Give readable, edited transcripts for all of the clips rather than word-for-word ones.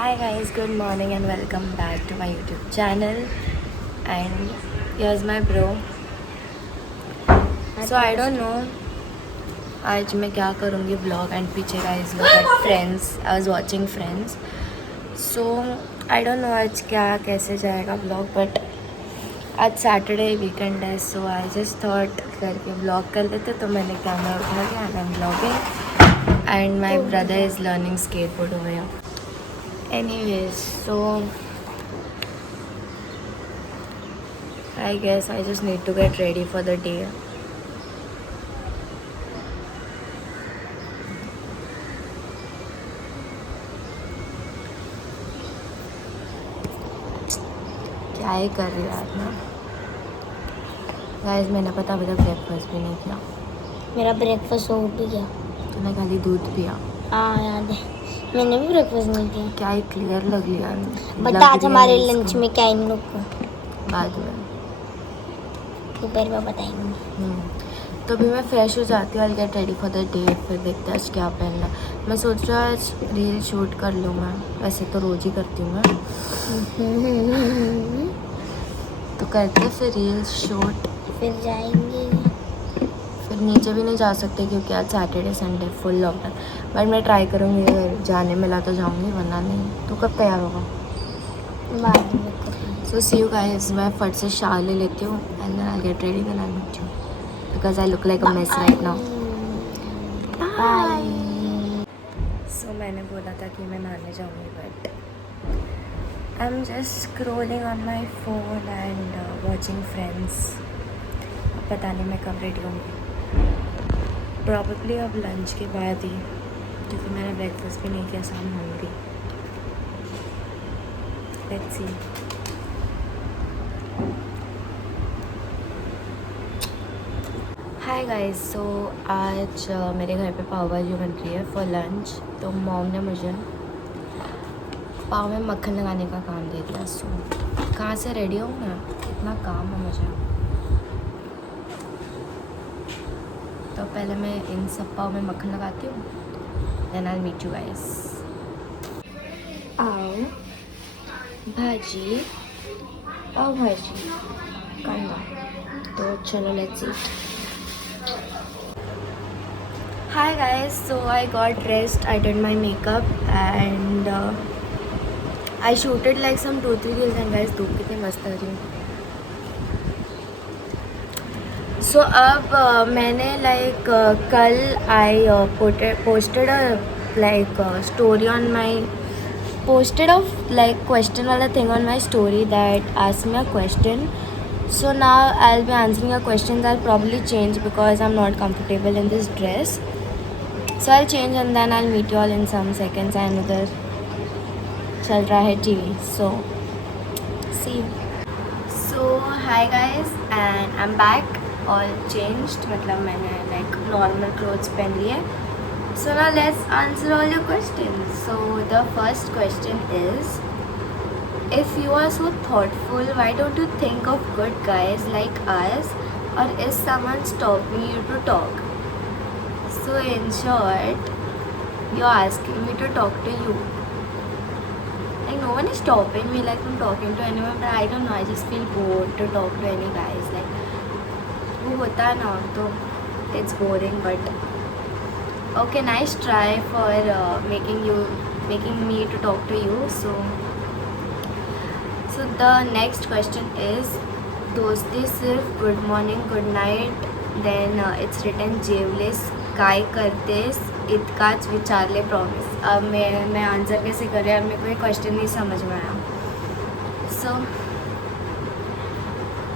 Hi guys, good morning and welcome back to my YouTube channel. And here's my bro. So I don't know आज मैं क्या करूँगी vlog and पीछे guys look at Friends. I was watching Friends. So I don't know आज क्या कैसे जाएगा vlog but आज Saturday weekend है so I just thought करके vlog कर लेते तो मैंने कैमरा उठा लिया and I'm vlogging and my brother is learning skateboard over here. Anyways, so I guess I just need to get ready for the day. क्या ही कर रही यार ना गाइस, मैंने पता अभी तक ब्रेकफास्ट भी नहीं किया। मेरा ब्रेकफास्ट हो भी गया। तूने खाली दूध पिया। हाँ याद है, मैंने भी ब्रेकफास्ट नहीं किया। क्या ही क्लियर लग लिया। बता आज हमारे लंच में क्या इन लोग को बाद में दोपहर में बताएंगे। तो अभी मैं फ्रेश हो जाती हूँ, आई get ready for the day, फिर देखते हैं आज क्या पहनना। मैं सोच रहा हूँ आज रील शूट कर लूँ मैं, वैसे तो रोज़ ही करती हूँ मैं। तो करते फिर रील शूट, फिर जाएंगे। फिर नीचे भी नहीं जा सकते क्योंकि आज Saturday Sunday full lockdown. But मैं ट्राई करूँगी, अगर जाने मिला तो जाऊँगी वरना नहीं। तो कब तैयार होगा? बाद में। सो सी यू गाइस, मैं फट से शाल ले लेती हूँ and then I get ready, then I meet you because I look like a mess right now. Bye. So मैंने बोला था कि मैं नहाने जाऊँगी but I am just scrolling on my phone and watching Friends. पता नहीं मैं कब रेडी होंगी, प्रॉबेबली अब लंच के बाद ही, क्योंकि मैंने ब्रेकफास्ट भी नहीं किया, so I am hungry. Let's see. Hi guys, so आज मेरे घर पे पाव भाजी बन रही है फॉर लंच। तो मॉम ने मुझे पाव में मक्खन लगाने का काम दे दिया। सो कहाँ से रेडी हूँ मैं, इतना काम है मुझे। तो पहले मैं इन सब पाव में मक्खन लगाती हूँ, then I meet you guys. Pav bhaji, pav bhaji कांदा। तो चलो let's eat. Hi guys, so I got dressed, I did my makeup and I shooted like some 2-3 reels and guys धूप कितनी मस्त आ रही है। So अब मैंने like कल I posted a like story on my posted of like question वाला thing on my story that asked me a question. So now I'll be answering your questions. I'll probably change because I'm not comfortable in this dress. So I'll change and then I'll meet you all in some seconds. And उधर चल रहा है TV. So see you. So hi guys and I'm back. All changed. मतलब मैंने like normal clothes पहन लिए। So now let's answer all your questions. So the first question is, if you are so thoughtful, why don't you think of good guys like us, or is someone stopping you to talk? So in short, you're asking me to talk to you. Like no one is stopping me like from talking to anyone, but I don't know, I just feel bored to talk to any guys. Like वो होता है ना तो it's boring, but okay, nice try for making me to talk to you. So the next question is, दोस्ती सिर्फ good morning good night, then it's written जेवलेस काय करतेस इतकाच विचारले प्रॉमिस। अब मैं आंसर कैसे कर रही हूँ, मेरे को ये क्वेश्चन नहीं समझ में आया।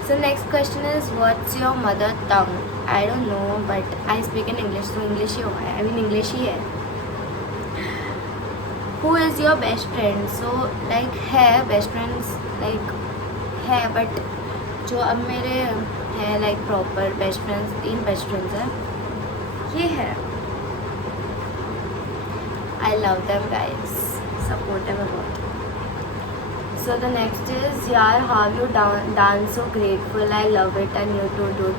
So next question is, what's your mother tongue? I don't know but I speak in English, so English ही होगा, I mean English ही है। Who is your best friend? So like है best friends, like है but जो अब मेरे हैं like proper best friends, 3 best friends हैं, ये है। I love them guys, supportive about। So the next is, yaar how you dance so grateful, I love it and you too dude।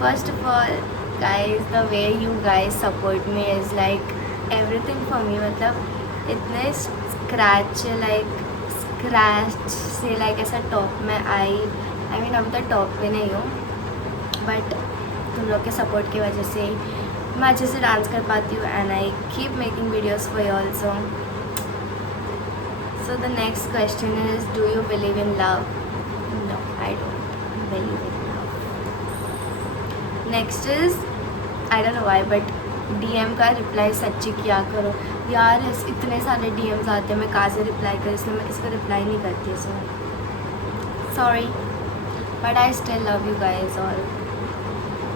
First of all guys, the way you guys support me is like everything for me। मतलब इतने स्क्रैच से लाइक ऐसा टॉप में I mean अभी तो टॉप पे नहीं हूँ, बट तुम लोग के सपोर्ट की वजह से मैं अच्छे से डांस कर पाती हूँ and I keep making videos for you also. So the next question is, do you believe in love? No, I don't believe in love. Next is, I don't know why, but DM का रिप्लाई सच्ची किया करो यार. इतने सारे DMs आते हैं, मैं कहाँ से रिप्लाई करूँ, इसलिए मैं किसी को रिप्लाई नहीं करती. So sorry, but I still love you guys all.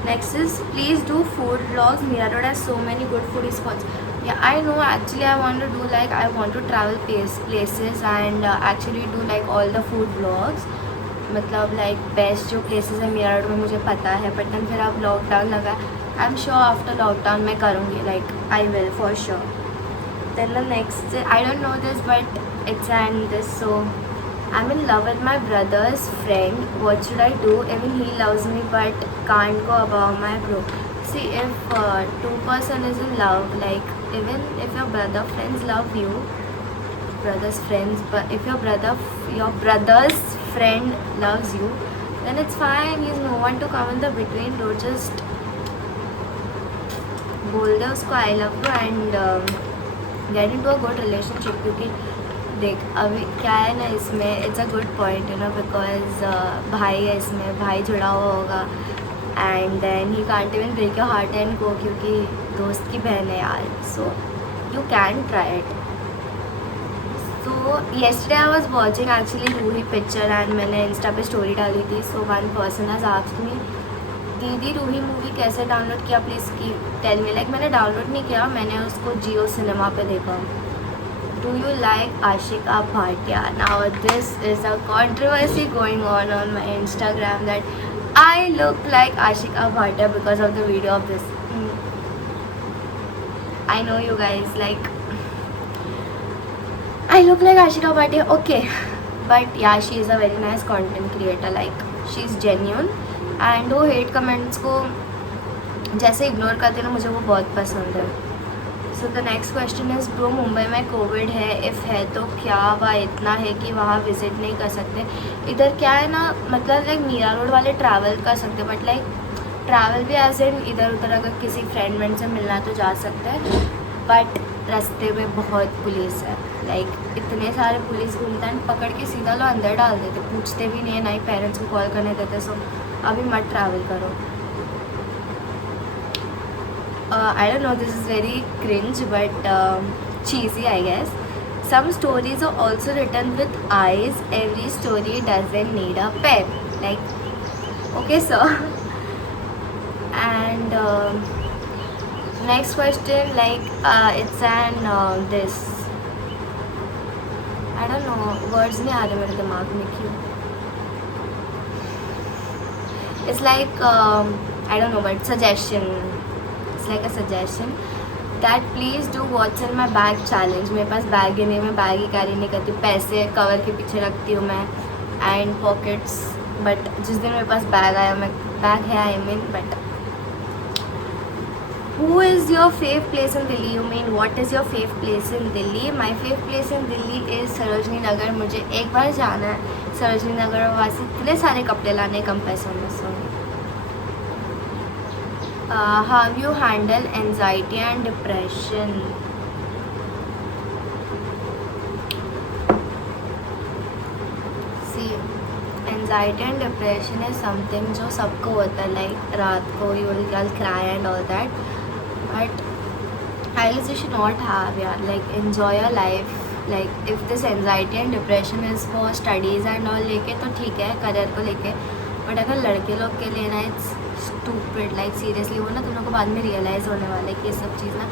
Next is, please do food vlogs. Mira Road has so many good foodie spots. Yeah, I know. Actually, I want to do I want to travel places and actually do all the food vlogs. मतलब बेस्ट जो प्लेसेस है मीरा रोड में मुझे पता है, but then फिर अब lockdown लगा. I am sure after lockdown मैं करूँगी, I will for sure. Then the next, I don't know this but it's and this. So I'm in love with my brother's friend. What should I do? Even he loves me but can't go above my bro. See, if two person is in love, even if your brother friends love you, brother's friends, but if your brother's friend loves you, then it's fine. He's no one to come in the between. Don't just बोल दे उसको I love you and get into a good relationship. क्योंकि देख अभी क्या है ना, इसमें it's a good point because भाई है इसमें, भाई जुड़ा हुआ होगा and then he can't even break your heart and go, क्योंकि दोस्त की बहन है यार. So you can try it. So yesterday I was watching actually Roohi picture and मैंने इंस्टा पे स्टोरी डाली थी. So one person has asked me, दीदी रूही मूवी कैसे डाउनलोड किया, प्लीज़ की टेल मी. मैंने डाउनलोड नहीं किया, मैंने उसको जियो सिनेमा पे देखा. Do you like Ashika Bhatia? Now this is a controversy going on my Instagram that I look like Ashika Bhatia because of the video of this. I know you guys I look like Ashika Bhatia, okay, but yeah, she is a very nice content creator. She's genuine and वो hate comments को जैसे इग्नोर करते हैं ना, मुझे वो बहुत पसंद है. सो the next question is, bro Mumbai में कोविड है, इफ़ है तो क्या वह इतना है कि वहाँ विज़िट नहीं कर सकते? इधर क्या है ना, मतलब मीरा रोड वाले ट्रैवल कर सकते, बट ट्रैवल भी एज इन इधर उधर अगर किसी फ्रेंड से मिलना तो जा सकते हैं, बट रास्ते में बहुत पुलिस है. इतने सारे पुलिस घूमते हैं, पकड़ के सीधा लो अंदर डाल देते, पूछते भी नहीं है, ना ही पेरेंट्स को कॉल करने देते. सो अभी मत ट्रैवल करो. I don't know, this is very cringe but cheesy I guess. Some stories are also written with eyes. Every story doesn't need a pen. Okay sir. And next question, it's an this, I don't know, words नहीं आ रहे मेरे दिमाग में क्यों. It's I don't know, but suggestion. Like a suggestion that please do what's in my bag challenge. मेरे पास बैग ही नहीं, मैं बैग ही कैरी नहीं करती हूँ, पैसे कवर के पीछे रखती हूँ मैं एंड पॉकेट्स. बट जिस दिन मेरे पास बैग आया, मैं बैग है I mean, but who is your fave place in Delhi? You mean what is your fave place in Delhi? My fave place in Delhi is Sarojini Nagar. मुझे एक बार जाना है सरोजनी नगर, वहाँ से इतने सारे कपड़े लाने कम पैसों में. सो how you handle anxiety and depression? See, anxiety and depression is something जो सबको होता है. रात को you will cry and all that, but I guess you should not have यार. Enjoy your life. If this anxiety and depression is for studies and all लेके तो ठीक है, करियर को लेके, बट अगर लड़के लोग के लिए ना इट्स स्टूपिड. सीरियसली वो ना तुम लोग को बाद में रियलाइज़ होने वाला है कि ये सब चीज़ ना,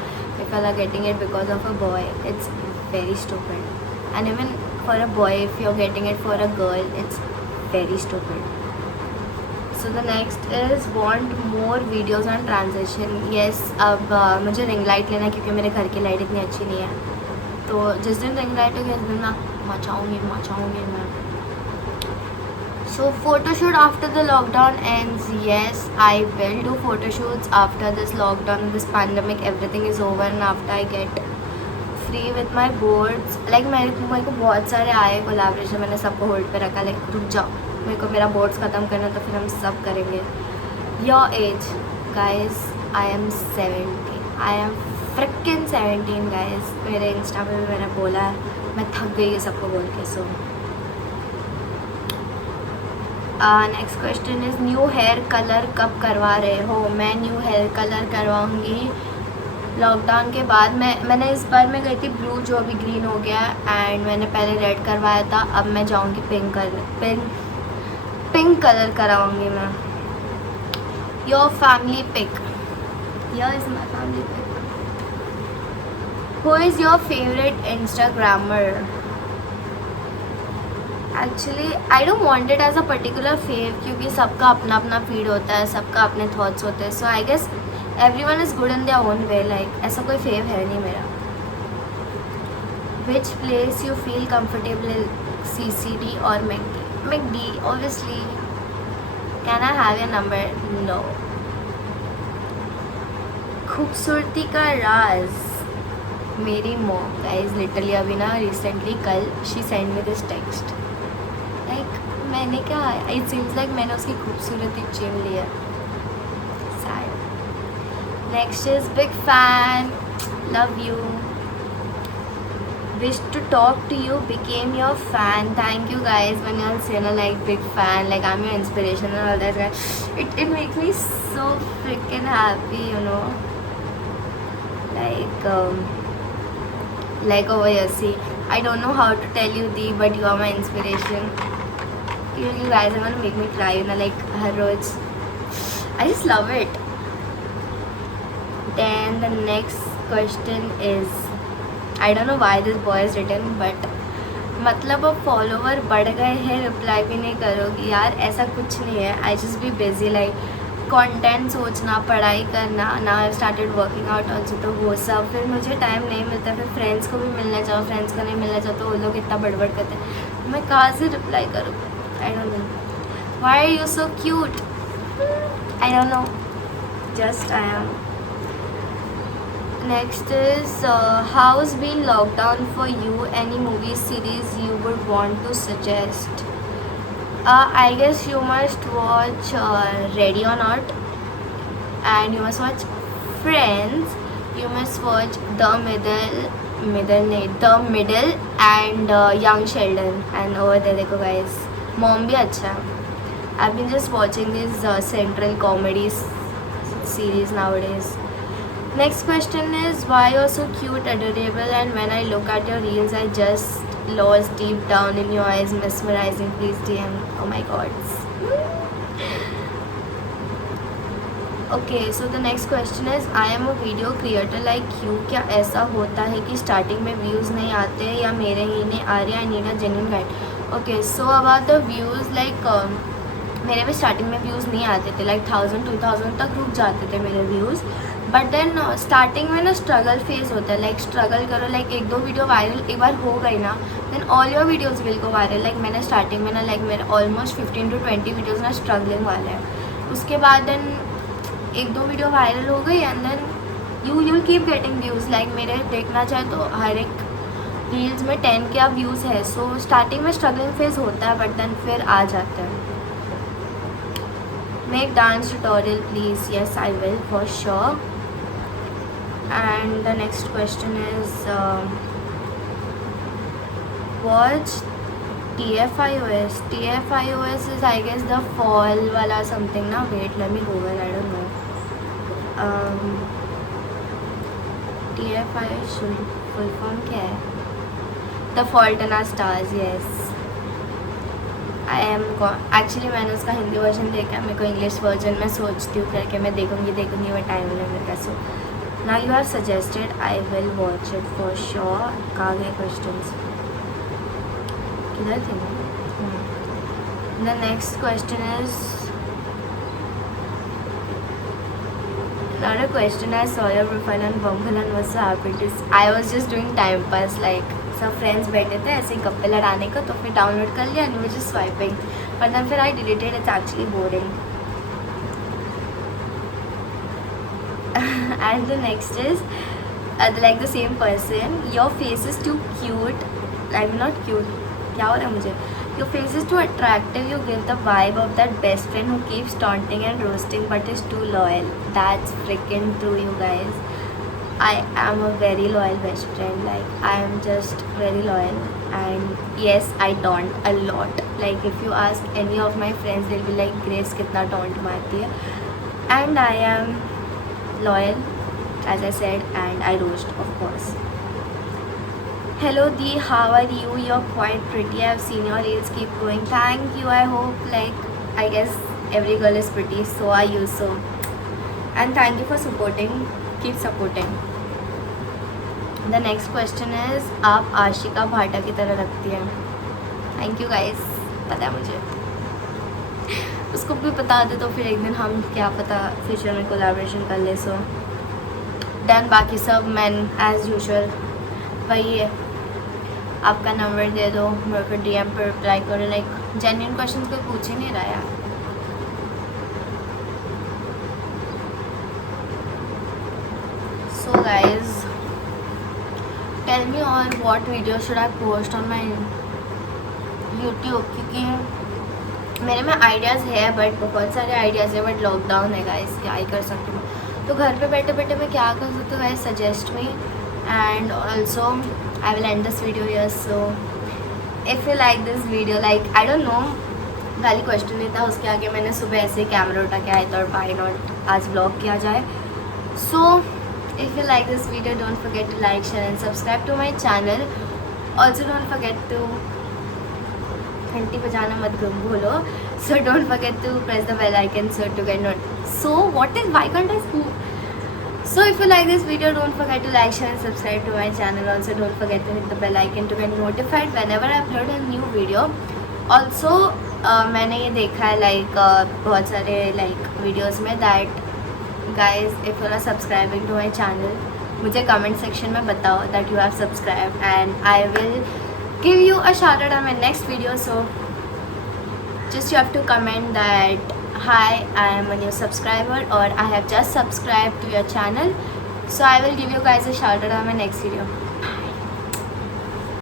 if you are getting it because of a boy, it's very stupid. And even for a boy if you are getting it for a girl, it's very stupid. So the next is want more videos on transition. Yes, अब मुझे ring light लेना है क्योंकि मेरे घर की लाइट इतनी अच्छी नहीं है. तो जिस दिन रिंग लाइट होगी उस दिन मैं मचाऊँगी मैं. So photo shoot after the lockdown ends. Yes, I will do photo shoots after this lockdown, this pandemic, everything is over and after I get free with my boards like मेरे को बहुत सारे आए कोलैबोरेशन, मैंने सबको होल्ड पे रखा लाइक रुक जाओ मेरे को मेरा बोर्ड्स ख़त्म करना तो फिर हम सब करेंगे. Your age guys, I am 17. I am freaking 17 guys. मेरे इंस्टा पे भी मैंने बोला है, मैं थक गई है सबको बोल के. So next question is new hair colour कब करवा रहे हो? मैं न्यू हेयर कलर करवाऊँगी लॉकडाउन के बाद. मैंने इस बार मैं गई थी ब्लू जो अभी ग्रीन हो गया एंड मैंने पहले रेड करवाया था. अब मैं जाऊँगी पिंक कलर कराऊँगी मैं. Your family pic. Here is my family pic. Who is your favourite Instagrammer? Actually I don't want it as a particular fav क्योंकि सबका अपना अपना फीड होता है, सबका अपने थॉट्स होते हैं. So I guess everyone is good in their own way. Like ऐसा कोई फेव है नहीं मेरा. Which place you feel comfortable, CCD और McD? Obviously. Can I have your number? No. खूबसूरती का राज. मेरी मॉम गाइज लिटरली अभी ना रिसेंटली कल she send me this text. Like मैंने क्या, इट सीम्स लाइक मैंने उसकी खूबसूरती छीन ली है. Sad. Next is big fan, love you. Wish to talk to you, became your fan. Thank you guys when you all say like big fan, like I'm your inspiration and all that. It makes me so freaking happy, you know. Like over here, see, I don't know how to tell you the, but you are my inspiration. You guys are gonna make me cry, you know, like har roz. I just love it. Then the next question is, I don't know why this boy is written, but मतलब अब फॉलोवर बढ़ गए हैं, रिप्लाई भी नहीं करोगी यार? ऐसा कुछ नहीं है. I just be busy like content सोचना, पढ़ाई करना. Now I started working out also, तो वो सब फिर मुझे टाइम नहीं मिलता. फिर फ्रेंड्स को भी मिलना चाहो, फ्रेंड्स को नहीं मिलना चाहो तो वो लोग इतना बड़बड़ करते हैं, मैं कहाँ से रिप्लाई करूँ? I don't know. Why are you so cute? I don't know, just I am. Next is how's been lockdown for you? Any movie series you would want to suggest? I guess you must watch Ready or Not, and you must watch Friends. You must watch The Middle and Young Sheldon. And over there देखो guys, Mom भी अच्छा है. I've been just watching these Central comedy series nowadays. Next question is why you're so cute, adorable, and when I look at your reels, I just lost deep down in your eyes, mesmerizing. Please DM. Oh my God. Okay, so the next question is I am a video creator like you. क्या ऐसा होता है कि स्टार्टिंग में व्यूज़ नहीं आते हैं या मेरे ही नहीं आ रहे? I need a genuine guide. Okay, so about the views, like मेरे भी स्टार्टिंग में व्यूज़ नहीं आते थे. लाइक 1000-2000 तक रुक जाते थे मेरे व्यूज़. बट देन स्टार्टिंग में ना स्ट्रगल फेज होता है. लाइक स्ट्रगल करो, लाइक एक दो वीडियो वायरल एक बार हो गई ना, then all your videos will go viral. Like मैंने स्टार्टिंग में ना लाइक मेरे ऑलमोस्ट 15 to 20 वीडियोज़ ना स्ट्रगलिंग वाले हैं. उसके बाद देन एक दो वीडियो वायरल हो गई and then you will keep getting views. Like मेरे देखना चाहे तो हर एक रील्स में 10 के व्यूज़ है. सो स्टार्टिंग में स्ट्रगलिंग फेज होता है बट देन फिर आ जाता है. Make dance tutorial please. Yes I will for sure. And the next question is watch TFIOS. TFIOS is I guess the fall wala something na. Wait, let me Google. I don't know. TFIOS full form क्या है? The Fault in Our Stars. Yes. I am actually मैंने उसका हिंदी वर्जन देखा. मेरे को English version में सोचती हूँ करके मैं देखूँगी मैं टाइम लगेगा. सो now you have suggested, I will watch it for sure. कहाँ गए questions? किधर थे? The next question is not a question. I saw your profile on Bumble and was so happy to see. I was just doing time pass, like सब फ्रेंड्स बैठे थे ऐसे ही गप्पे लड़ाने का, तो फिर डाउनलोड कर लिया and was just swiping. But then फिर I deleted. It's actually boring. And the next is like the same person. Your face is too cute. I'm not cute. क्या हो रहा है मुझे? Your face is too attractive. You give the vibe of that best friend who keeps taunting and roasting but is too loyal. That's freaking true, you guys. I am a very loyal best friend. Like, I am just very loyal. And yes, I taunt a lot. Like, if you ask any of my friends, they'll be like, Grace कितना taunt मारती है. And I am loyal, as I said, and I roast, of course. Hello Dee, how are you? You're quite pretty. I've seen your reels. Keep going. Thank you. I hope, like, I guess every girl is pretty. So are you. So, and thank you for supporting. Keep supporting. The next question is, आप आशिका भाटा की तरह लगती है. Thank you guys. पता है मुझे. उसको भी बता दे तो फिर एक दिन हम क्या पता फ्यूचर में कोलैबोरेशन कर ले. So done. बाकी सब मैन एज यूजुअल वही है. आपका नंबर दे दो, मेरे को डीएम पर रिप्लाई करो. लाइक जेन्युइन क्वेश्चन कोई पूछ ही नहीं रहा यार. So guys tell me on what video should I post on my YouTube. क्योंकि मेरे में आइडियाज़ है बट बहुत सारे आइडियाज़ है बट लॉकडाउन है गाइस. क्या ही कर सकती हूँ. तो घर पे बैठे बैठे मैं क्या कर सकती हूँ guys. Suggest me. And also I will end this video here. So if you like this video, like I don't know, खाली क्वेश्चन नहीं था, उसके आगे मैंने सुबह ऐसे कैमरा उठा के आया था और why not आज ब्लॉग किया जाए. So if you like this video, don't forget to like, share and subscribe to my channel. Also don't forget to घंटी बजाना मत भूलो. So don't forget to press the bell icon so to get not. So what is, why can't I speak? So if you like this video, don't forget to like, share and subscribe to my channel. Also don't forget to hit the bell icon to get notified whenever I upload a new video. Also मैंने ये देखा है like बहुत सारे like videos में that guys, if you are subscribing to my channel, मुझे comment section में बताओ that you have subscribed and I will give you a shout out on my next video. So just you have to comment that hi, I am a new subscriber or I have just subscribed to your channel. So I will give you guys a shout out on my next video.